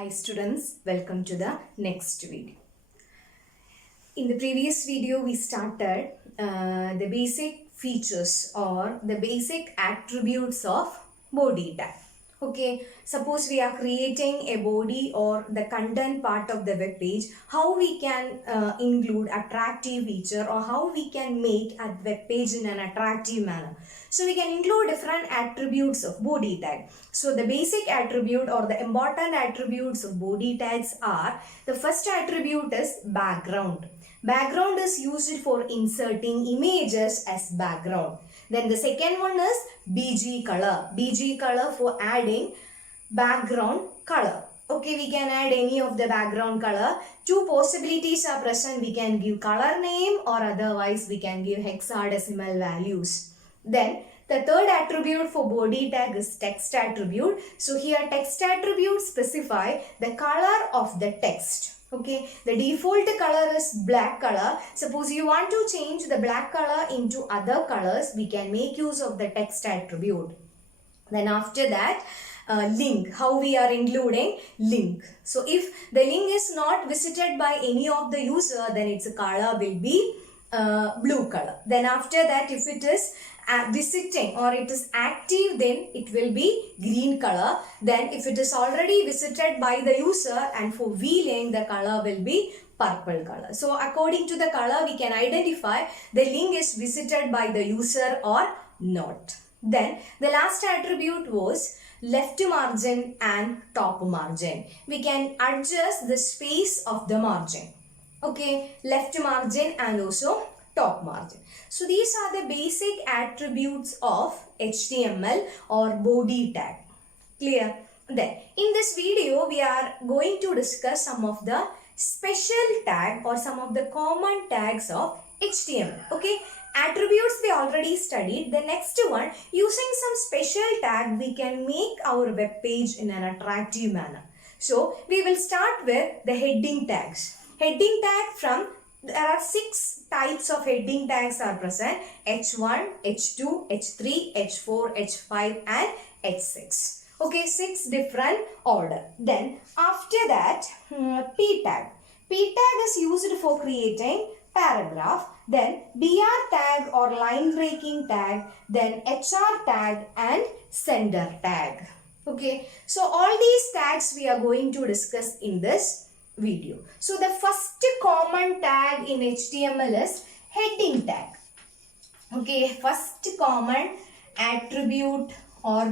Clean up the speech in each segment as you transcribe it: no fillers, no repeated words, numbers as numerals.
Hi students, welcome to the next video. In the previous video we started the basic features or the basic attributes of body tag. Okay, suppose we are creating a body or the content part of the web page, how we can include attractive feature or how we can make a web page in an attractive manner. So we can include different attributes of body tag. So the basic attribute or the important attributes of body tags are, the first attribute is background. Background is used for inserting images as background. Then the second one is BG color. BG color for adding background color. Okay, we can add any of the background color. Two possibilities are present. We can give color name or otherwise we can give hexadecimal values. Then the third attribute for body tag is text attribute. So here text attribute specify the color of the text. Okay, the default color is black color. Suppose you want to change the black color into other colors, we can make use of the text attribute. Then after that, link, how we are including link. So if the link is not visited by any of the user, then its color will be blue color. Then after that, if it is visiting or it is active, then it will be green color. Then if it is already visited by the user and for viewing, the color will be purple color. So according to the color, we can identify the link is visited by the user or not. Then the last attribute was left margin and top margin. We can adjust the space of the margin. Okay, left margin and also top margin. So these are the basic attributes of HTML or body tag. Clear? Then in this video we are going to discuss some of the special tag or some of the common tags of HTML. Okay, attributes we already studied. The next one, using some special tag we can make our web page in an attractive manner. So we will start with the heading tags. Heading tag there are 6 types of heading tags are present: H1, H2, H3, H4, H5 and H6. Okay, 6 different order. Then after that, P tag. P tag is used for creating paragraph. Then BR tag or line breaking tag. Then HR tag and sender tag. Okay, so all these tags we are going to discuss in this video. So the first common tag in HTML is heading tag. Okay, first common attribute or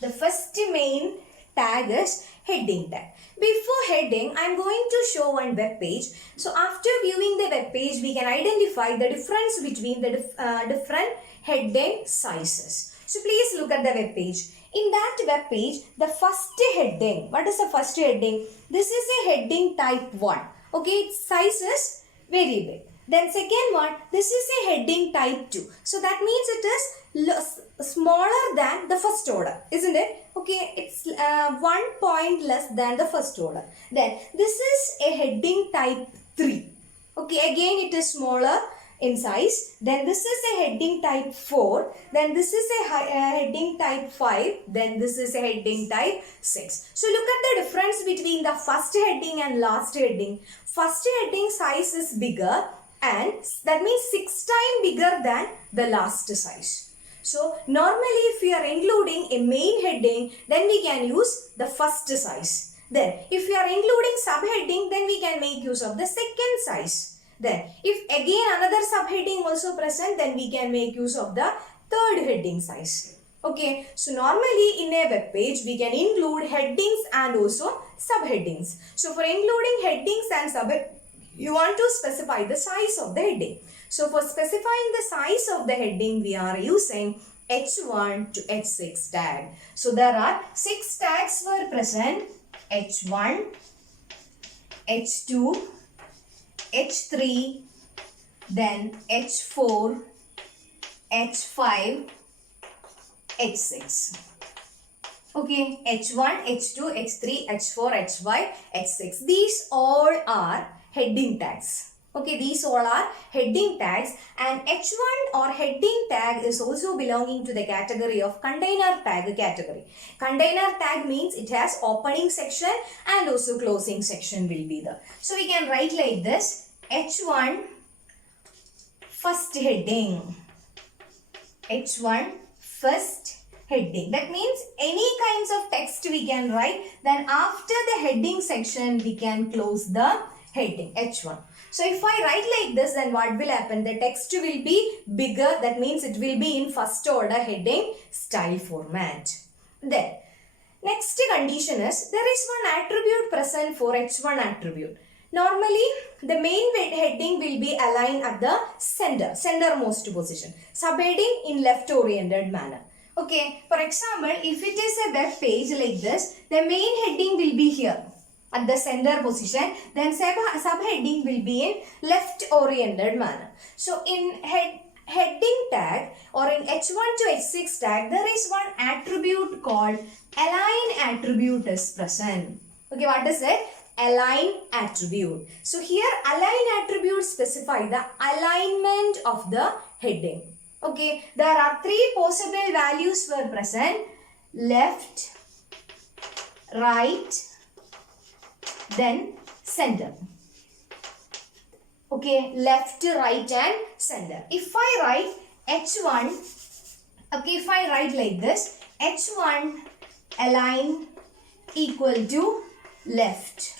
the first main tag is heading tag. Before heading, I am going to show one web page. So after viewing the web page, we can identify the difference between the different heading sizes. So please look at the web page. In that web page, the first heading, what is the first heading? This is a heading type 1. Okay, its size is very big. Then second one, this is a heading type 2. So that means it is smaller than the first order, isn't it? Okay, it's 1 point less than the first order. Then this is a heading type 3. Okay, again it is smaller in size. Then this is a heading type 4. Then this is a heading type 5. Then this is a heading type 6. So look at the difference between the first heading and last heading. First heading size is bigger and that means 6 times bigger than the last size. So normally if we are including a main heading, then we can use the first size. Then if we are including subheading, then we can make use of the second size. Then if again another subheading also present, then we can make use of the third heading size. Okay, so normally in a web page we can include headings and also subheadings. So for including headings and subheadings, you want to specify the size of the heading. So for specifying the size of the heading, we are using H1 to H6 tag. So there are 6 tags were present: H1, H2, H3, then H4, H5, H6. Okay, H1, H2, H3, H4, H5, H6. These all are heading tags. Okay, these all are heading tags, and H1 or heading tag is also belonging to the category of container tag category. Container tag means it has opening section and also closing section will be there. So we can write like this: H1 first heading. H1 first heading. That means any kinds of text we can write. Then after the heading section we can close the heading H1. So if I write like this, then what will happen? The text will be bigger. That means it will be in first order heading style format. Then next condition is there is one attribute present for H1 attribute. Normally the main heading will be aligned at the centermost position, subheading in left oriented manner. Okay, for example, if it is a web page like this, the main heading will be here at the center position, then subheading will be in left oriented manner. So in heading tag or in H1 to H6 tag, there is one attribute called align attribute is present. Okay, what is it? Align attribute. So here align attribute specify the alignment of the heading. Okay, there are three possible values were present: left, right, then center. Okay, left, right and center. If I write H1, okay, if I write like this, H1 align equal to left.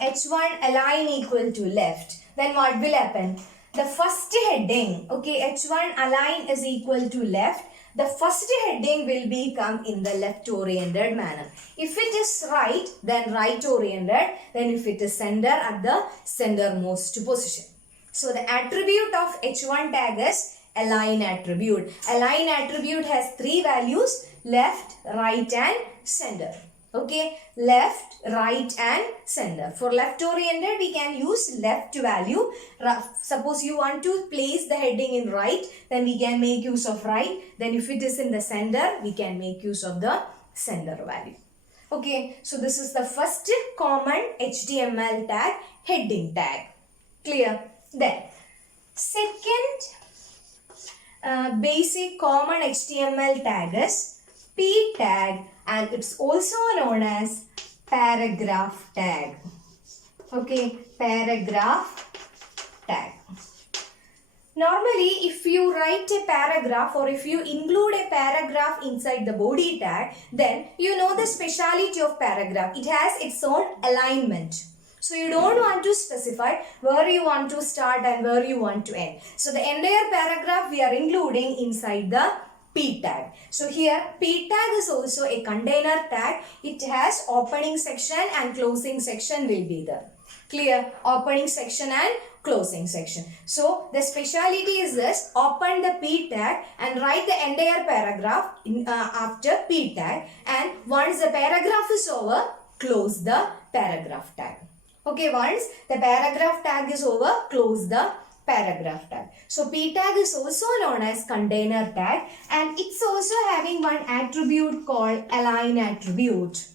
H1 align equal to left. Then what will happen? The first heading, okay, H1 align is equal to left. The first heading will become in the left oriented manner. If it is right, then right oriented. Then if it is center, at the centermost position. So the attribute of H1 tag is align attribute. Align attribute has three values: left, right and center. Okay, left, right and center. For left oriented, we can use left value. Suppose you want to place the heading in right, then we can make use of right. Then if it is in the center, we can make use of the center value. Okay, so this is the first common HTML tag, heading tag. Clear? Then, second basic common HTML tag is P tag, and it's also known as paragraph tag. Okay, paragraph tag. Normally, if you write a paragraph or if you include a paragraph inside the body tag, then you know the speciality of paragraph. It has its own alignment. So you don't want to specify where you want to start and where you want to end. So the entire paragraph we are including inside the P tag. So here P tag is also a container tag. It has opening section and closing section will be there. Clear? Opening section and closing section. So the speciality is this: open the P tag and write the entire paragraph after P tag, and once the paragraph is over, close the paragraph tag. Okay, once the paragraph tag is over, close the paragraph tag. So P tag is also known as container tag, and it's also having one attribute called align attribute.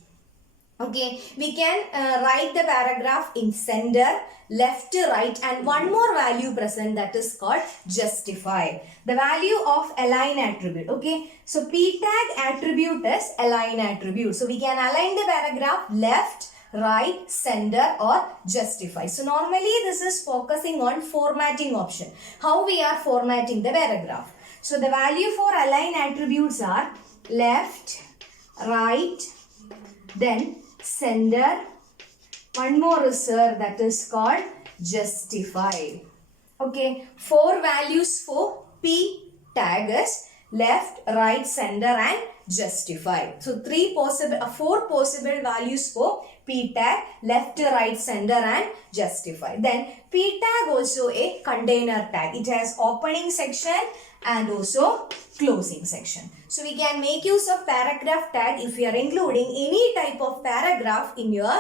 Okay, we can write the paragraph in center, left, right, and one more value present, that is called justify. The value of align attribute. Okay, so P tag attribute is align attribute. So we can align the paragraph left, right, center or justify. So normally this is focusing on formatting option. How we are formatting the paragraph. So the value for align attributes are left, right, then center, one more is that is called justify. Okay, four values for P tag is left, right, center and justify. So four possible values for P tag: left, right, center and justify. Then P tag also a container tag. It has opening section and also closing section. So we can make use of paragraph tag if we are including any type of paragraph in your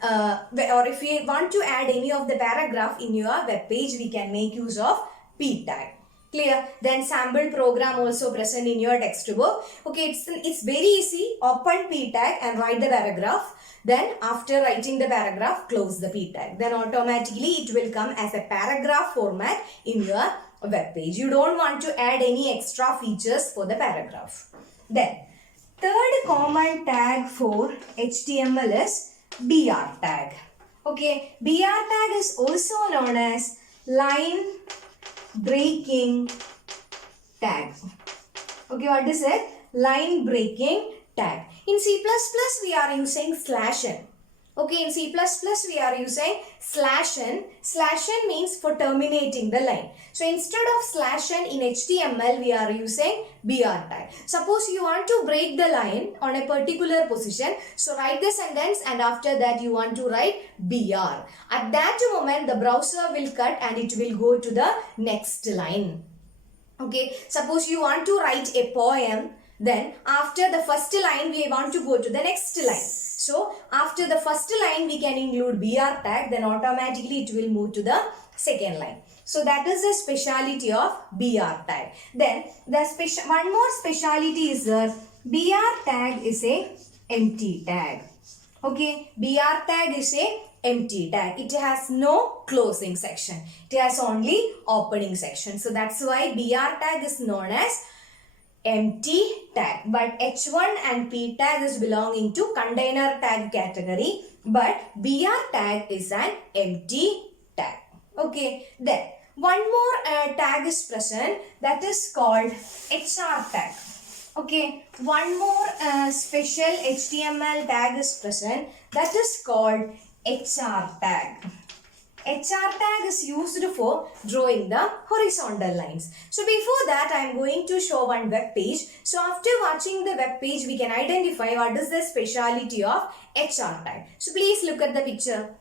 or if you want to add any of the paragraph in your web page, we can make use of P tag. Clear? Then sample program also present in your textbook. Okay, it's very easy. Open P tag and write the paragraph. Then after writing the paragraph, close the P tag. Then automatically it will come as a paragraph format in your web page. You don't want to add any extra features for the paragraph. Then third common tag for HTML is BR tag. Okay, BR tag is also known as line breaking tag. Okay, what is it? Line breaking tag. In C++ we are using /n. Okay, in C++ we are using /n. /n means for terminating the line. So instead of /n in HTML we are using BR tag. Suppose you want to break the line on a particular position. So write the sentence and after that you want to write BR. At that moment the browser will cut and it will go to the next line. Okay, suppose you want to write a poem. Then after the first line we want to go to the next line. So after the first line we can include BR tag, then automatically it will move to the second line. So that is the speciality of BR tag. Then the one more speciality is that BR tag is a empty tag. Okay, BR tag is a empty tag. It has no closing section. It has only opening section. So that's why BR tag is known as empty tag. But H1 and P tag is belonging to container tag category. But BR tag is an empty tag. Okay. Then one more tag is present, that is called HR tag. Okay. One more special HTML tag is present, that is called HR tag. HR tag is used for drawing the horizontal lines. So before that I am going to show one web page. So after watching the web page we can identify what is the speciality of HR tag. So please look at the picture.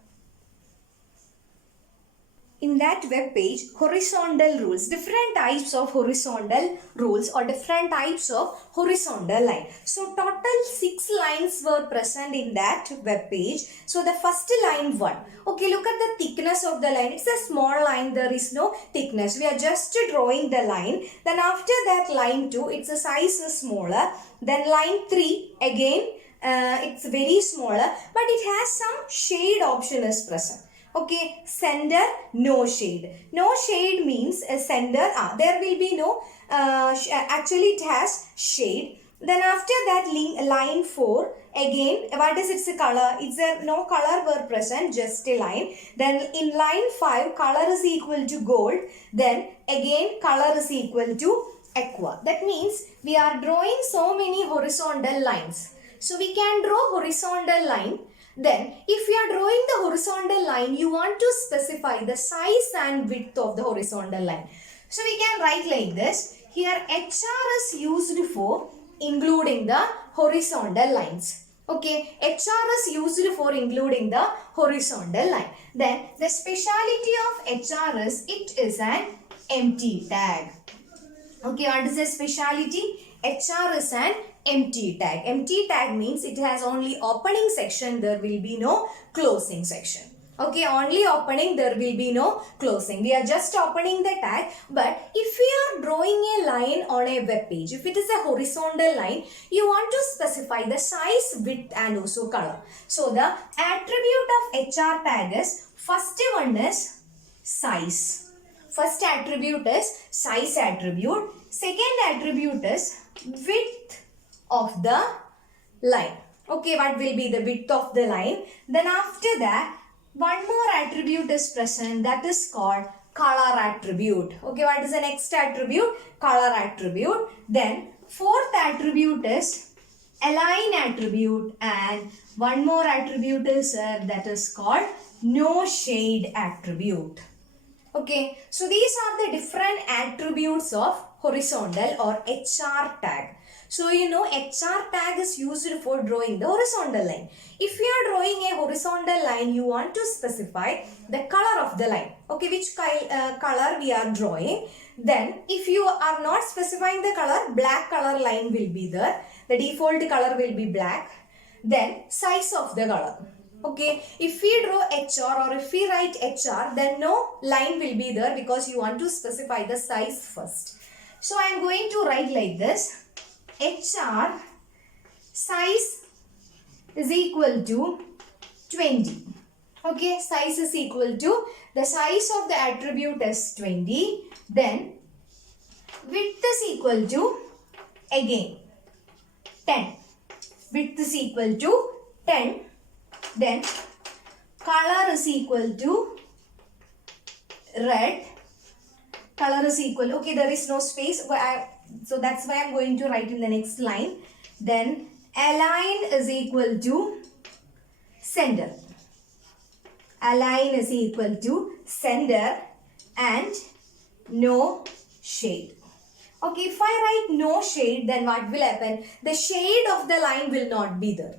In that web page, horizontal rules, different types of horizontal rules or different types of horizontal line. So total 6 lines were present in that web page. So the first line 1. Okay, look at the thickness of the line. It's a small line. There is no thickness. We are just drawing the line. Then after that line 2, its size is smaller. Then line 3, again it's very smaller, but it has some shade option is present. Okay, center, no shade. No shade means a center, there will be no, actually it has shade. Then after that line 4, again, what is its color? It's a no color were present, just a line. Then in line 5, color is equal to gold. Then again, color is equal to aqua. That means we are drawing so many horizontal lines. So we can draw horizontal line. Then, if you are drawing the horizontal line, you want to specify the size and width of the horizontal line. So, we can write like this. Here, HR is used for including the horizontal lines. Okay, HR is used for including the horizontal line. Then, the speciality of HR is, it is an empty tag. Okay, what is the speciality? HR is an empty tag. Empty tag means it has only opening section, there will be no closing section. Okay, only opening, there will be no closing. We are just opening the tag, but if we are drawing a line on a web page, if it is a horizontal line, you want to specify the size, width and also color. So the attribute of HR tag is, first one is size. First attribute is size attribute. Second attribute is width of the line. Okay, what will be the width of the line? Then after that, one more attribute is present, that is called color attribute. Okay, what is the next attribute? Color attribute. Then fourth attribute is align attribute, and one more attribute is that is called no shade attribute. Okay, so these are the different attributes of horizontal or HR tag. So you know HR tag is used for drawing the horizontal line. If you are drawing a horizontal line, you want to specify the color of the line. Okay, which color we are drawing. Then if you are not specifying the color, black color line will be there. The default color will be black. Then size of the color. Okay, if we draw HR or if we write HR, then no line will be there because you want to specify the size first. So I am going to write like this. HR size is equal to 20. Okay, size is equal to, the size of the attribute is 20. Then width is equal to, again, 10. Width is equal to 10. Then color is equal to red. Color is equal. Okay, there is no space. So that's why I'm going to write in the next line. Then align is equal to center. Align is equal to center and no shade. Okay, if I write no shade, then what will happen? The shade of the line will not be there.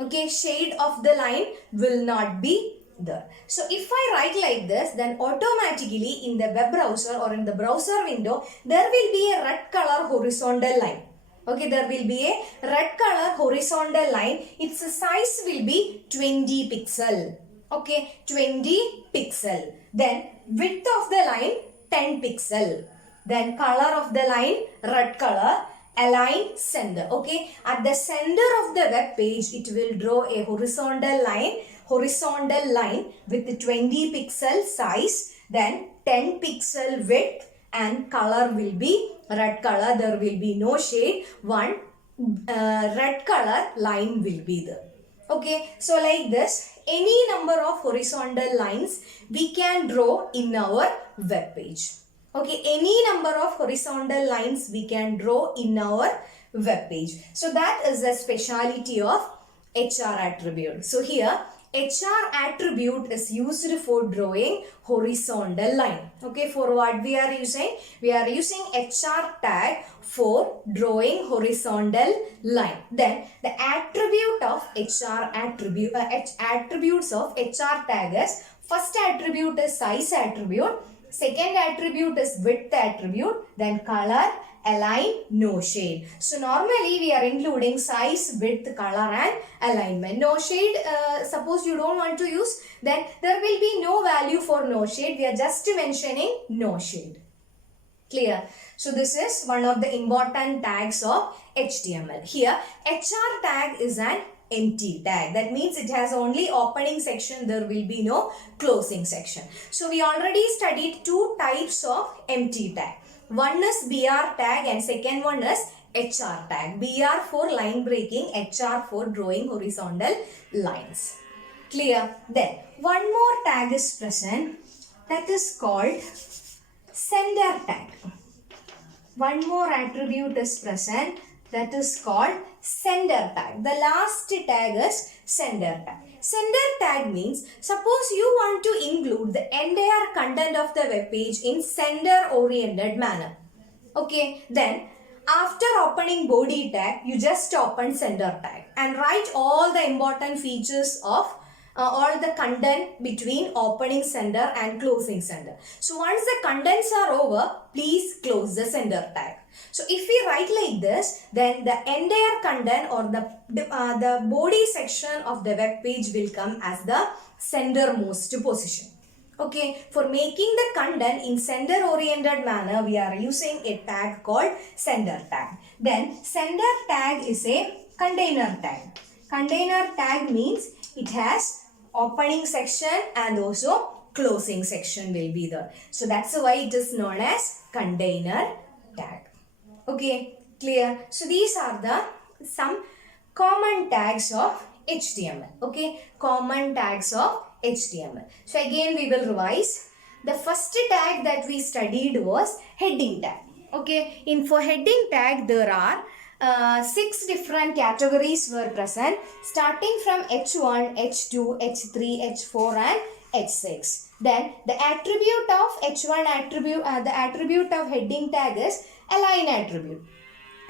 Okay, shade of the line will not be there. So if I write like this, then automatically in the web browser or in the browser window, there will be a red color horizontal line. Okay, there will be a red color horizontal line. Its size will be 20 pixel. Okay, 20 pixel. Then width of the line 10 pixel. Then color of the line red color. Align center. Okay, at the center of the web page, it will draw a horizontal line with 20 pixel size, then 10 pixel width, and color will be red color. There will be no shade. One red color line will be there. Okay, so like this, any number of horizontal lines we can draw in our web page. Okay, any number of horizontal lines we can draw in our web page. So that is the speciality of HR attribute. So here HR attribute is used for drawing horizontal line. Okay, for what we are using? We are using HR tag for drawing horizontal line. Then the attribute of HR attributes of HR tag is, first attribute is size attribute. Second attribute is width attribute, then color, align, no shade. So normally we are including size, width, color and alignment. No shade, suppose you don't want to use, then there will be no value for no shade. We are just mentioning no shade. Clear? So this is one of the important tags of HTML. Here HR tag is an empty tag. That means it has only opening section. There will be no closing section. So we already studied two types of empty tag. One is BR tag and second one is HR tag. BR for line breaking, HR for drawing horizontal lines. Clear? Then one more tag is present, that is called sender tag. One more attribute is present, that is called sender tag. The last tag is sender tag. Sender tag means, suppose you want to include the entire content of the web page in sender oriented manner. Okay, then after opening body tag, you just open sender tag and write all the important features of all the content between opening sender and closing sender. So once the contents are over, please close the sender tag. So if we write like this, then the entire content or the body section of the web page will come as the sendermost position. Okay, for making the content in sender oriented manner, we are using a tag called sender tag. Then sender tag is a container tag. Container tag means it has opening section and also closing section will be there. So that's why it is known as container tag. Okay, clear? So these are the some common tags of HTML. Okay, common tags of HTML. So again we will revise. The first tag that we studied was heading tag. Okay, for heading tag there are 6 different categories were present, starting from H1, H2, H3, H4 and H6. Then the attribute of H1 the attribute of heading tag is align attribute.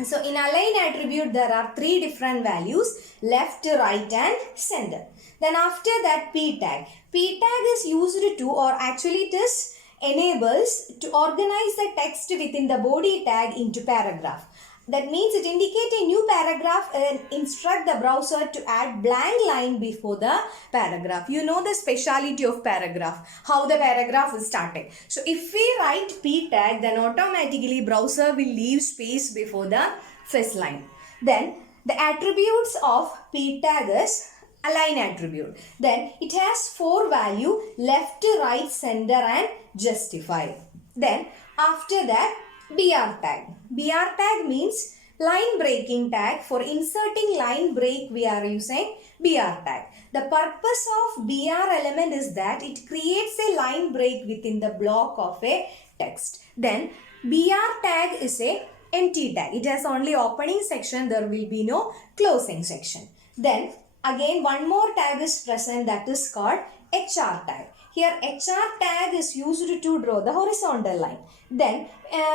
So in align attribute there are 3 different values, left, right and center. Then after that P tag. P tag is used to, or actually it is enables to organize the text within the body tag into paragraph. That means it indicates a new paragraph and instruct the browser to add blank line before the paragraph. You know the speciality of paragraph, how the paragraph is starting. So if we write p tag, then automatically browser will leave space before the first line. Then the attributes of p tag is align attribute. Then it has 4 value: left, right, center and justify. Then after that, BR tag. BR tag means line breaking tag. For inserting line break, we are using BR tag. The purpose of BR element is that it creates a line break within the block of a text. Then BR tag is a empty tag. It has only opening section. There will be no closing section. Then again one more tag is present, that is called HR tag. Here HR tag is used to draw the horizontal line. Then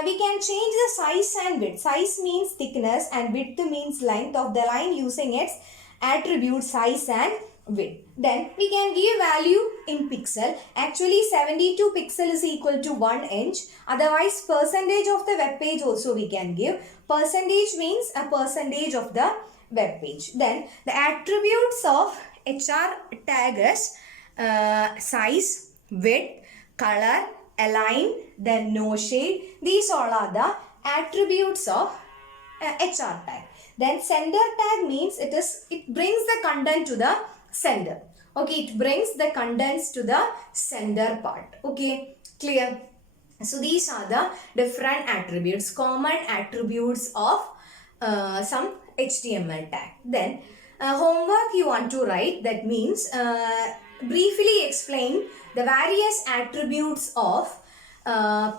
we can change the size and width. Size means thickness and width means length of the line using its attribute size and width. Then we can give value in pixel. Actually 72 pixel is equal to 1 inch. Otherwise percentage of the web page also we can give. Percentage means a percentage of the web page. Then the attributes of HR tag is size, width, color, align, then no shade. These all are the attributes of HR tag. Then sender tag means it brings the content to the sender. Okay, it brings the contents to the sender part. Okay, clear? So these are the different attributes, common attributes of some HTML tag. Then homework you want to write, that means briefly explain the various attributes of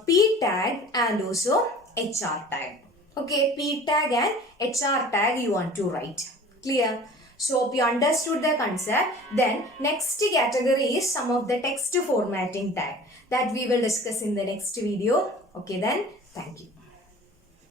p tag and also HR tag. Okay, p tag and HR tag you want to write. Clear? So hope you understood the concept. Then next category is some of the text formatting tag that we will discuss in the next video. Okay then, thank you.